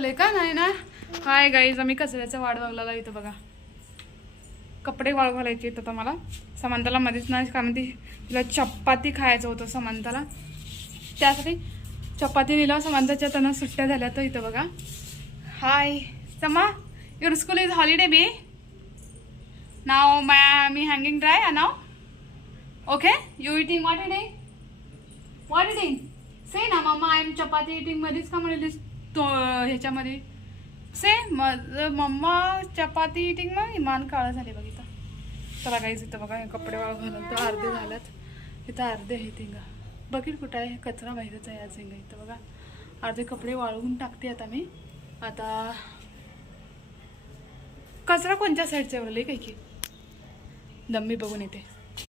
झालंय का नाही ना. हाय गाईज, आम्ही कचऱ्याचा वाढ बघला इथं बघा. कपडे वाळू घालायचे इथं तर मला समंताला मध्येच नाही, कारण तिला चपाती खायचं होतं समंताला, त्यासाठी चपाती दिला. समंताच्या त्यांना सुट्ट्या झाल्या तर इथं बघा. Hi Sama, your school is holiday be now. मी hanging dry now. Okay, you eating what eating, what eating say ना मम्मा. आय एम चपाती इटिंग मध्येच का म्हणलीस तो ह्याच्यामध्ये से मम्मा चपाती इटिंग. मग इमान काळं झाले बघ इथं. चला गाईज इथं बघा कपडे वाळू घालून तर अर्धे झाल्यात. इथं अर्धे आहेत हिंगा. बघील कुठं आहे, कचरा बाहेरच आहे आज हिंगा. इथं बघा अर्धे कपडे वाळवून टाकते आता मी. आता कचरा कोणत्या साईडचा एवढं काही की दम्मी बघून येते.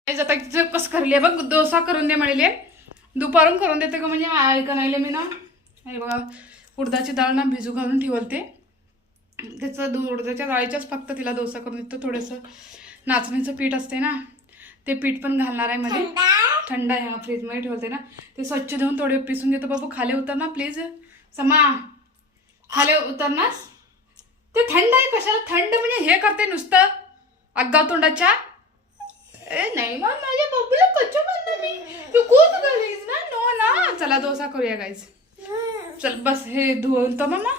आता कसं करले बघ, डोसा करून दे म्हणले. दुपारून करून देते का म्हणजे ऐका नाही मी ना. हे बघा उडदाची डाळ ना भिजू घालून ठेवलते. त्याचं उडदाच्या डाळीच्याच फक्त तिला डोसा करून देतो. थोडंसं नाचणीचं पीठ असते ना, ते पीठ पण घालणार आहे मध्ये. थंड आहे, फ्रीजमध्ये ठेवते ना. ते स्वच्छ धुवून थोडे पिसून घेतो. बाबू खाली उतर ना प्लीज. समा खाली उतरनास. ते थंड आहे. कशाला थंड म्हणजे हे करते नुसतं आगाव तोंडाच्या. ए नाही मग माझ्या बबूला कच्चं म्हणतो मी. तू कोण गाईज ना. नो ना. चला डोसा करूया गाईज. चल बस हे धुवून तर मम्मा.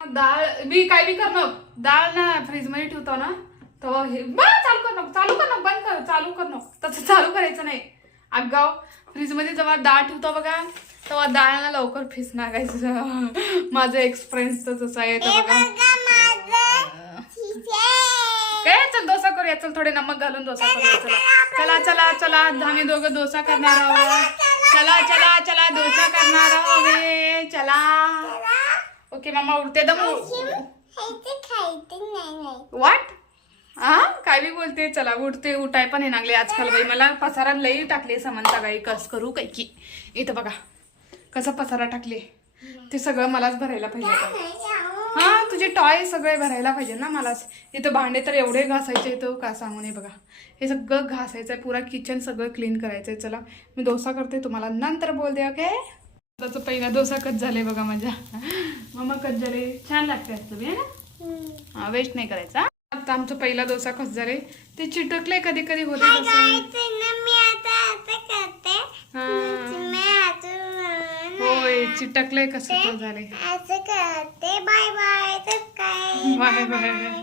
डाळ मी काय बी करणार. डाळ ना फ्रीजमध्ये ठेवतो ना तेव्हा हे चालू कर नको, चालू कर नको, बंद कर, चालू कर नको. तसं चालू करायचं नाही. आगाव फ्रीजमध्ये जेव्हा डाळ ठेवतो बघा तेव्हा डाळ ना लवकर फिसणार गायचं. माझं एक्सपिरियन्स तर तसं आहे. तर बघा काय. चल डोसा करूया. चल थोडे नमक घालून डोसा करूया. चला चला चला चला. आम्ही दोघं डोसा करणार आहोत. चला चला चला डोसा करणार आहोत. चला ओके मामा उठते दम. वाट हा काय बी बोलते. चला उठते. उठाय पण हे लागले आजकाल बाई. मला पसारा लई टाकले समंता गाई. कस करू काय की. इथं बघा कसा पसारा टाकले. ते सगळं मलाच भरायला पाहिजे. हा तुझे टॉय सगळे भरायला पाहिजे ना मलाच. इथं भांडे तर एवढे घासायचे इथं का सांगू नये. बघा हे सगळं घासायचं आहे. पुरा किचन सगळं क्लीन करायचं आहे. चला मी डोसा करते, तुम्हाला नंतर बोलते. ओके. त्याचं पहिला डोसा कच झाले बघा माझ्या. मम्मा कच झाले. छान लागते तुम्ही है ना. वेस्ट नाही करायचा. आता आमचं पहिला डोसा कच झाले. ते चिटकले कधी कधी होते. होय चिटकले कसं झाले. Bye bye bye.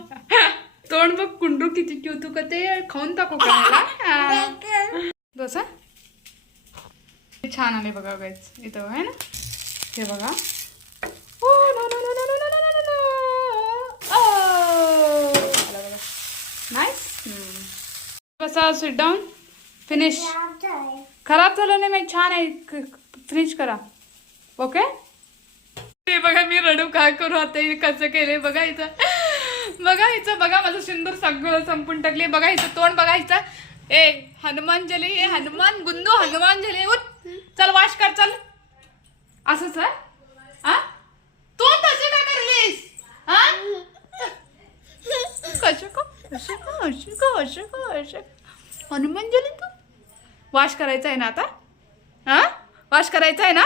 तोंड बघ कुंडू किती क्यू. तू ते खाऊन टाकू का डोसा. छान आले बघा गाईज. इथं आहे ना हे बघा. नाईस. कसा सिट डाऊन. फिनिश. खराब झालं नाही मी. छान आहे. फिनिश करा. ओके. ते बघा मी रडू काय करू आता. कसं केले बघा इथं. बघा इथं बघा माझं सिंदूर सगळं संपून टाकले. बघा इथं तोंड बघा इथं. ए हनुमान झाले. हे हनुमान गुंदू हनुमान झाले. उठ चल वाश कर. चल असंच हा. तू तसे काय करलीस हा. हनुमान झाले तू. वाश करायचं आहे ना आता. हा वाश करायचं आहे ना.